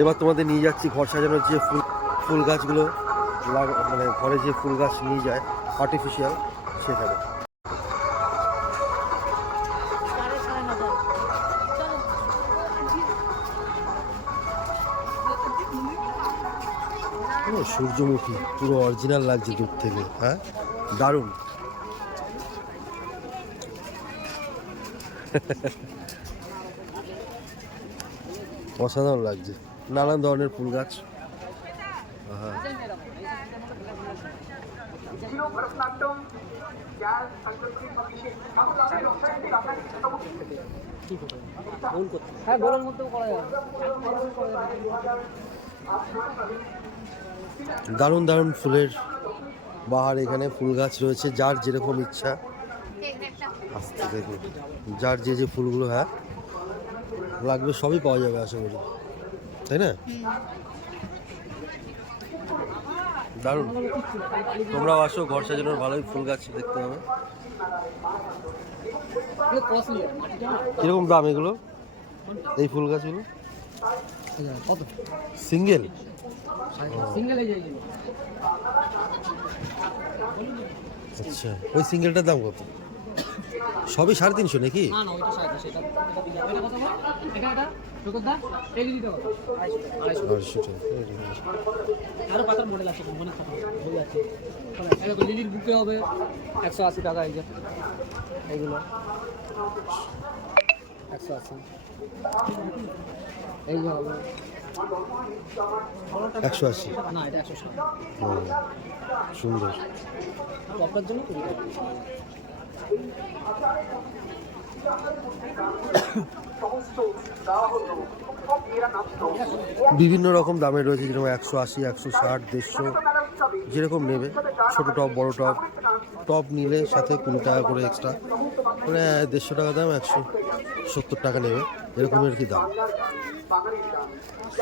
এবার তোমাদের নিয়ে যাচ্ছি ঘর সাজানোর যে ফুল গাছগুলো মানে ঘরে যে ফুল গাছ নিয়ে যায় আর্টিফিশিয়াল, সেখানে। সূর্যমুখী পুরো অরিজিনাল লাগছে দূর থেকে, হ্যাঁ দারুণ। অসাধারণ লাগছে, নানান ধরনের ফুল গাছ। দারুণ দারুণ ফুলের বাহার, এখানে ফুল গাছ রয়েছে যার যেরকম ইচ্ছা। আসতে দেখুন, যার যে যে ফুলগুলো হ্যাঁ লাগবে সবই পাওয়া যাবে আশা করি, তাই না? দারুণ, তোমরাও আসো, ঘর সাজানোর ভালোই ফুল গাছ দেখতে হবে। কিরকম দাম এগুলো, এই ফুল গাছগুলো? সিঙ্গেল? আচ্ছা, ওই সিঙ্গেলটার দাম কত? সবই 350 নাকি? লিলির বুকে হবে 180 টাকা, এই যে এইগুলো 180, এই যে হবে 180? না, এটা 160। সুন্দর। আপনার জন্য বিভিন্ন রকম দামের রয়েছে, যেরকম 180, 160, 150, যেরকম নেবে। ছোট টপ, বড় টপ, টপ নিলে সাথে 20 টাকা করে এক্সট্রা, মানে 150 টাকা দাম, 170 টাকা নেবে, এরকমের কি দাম।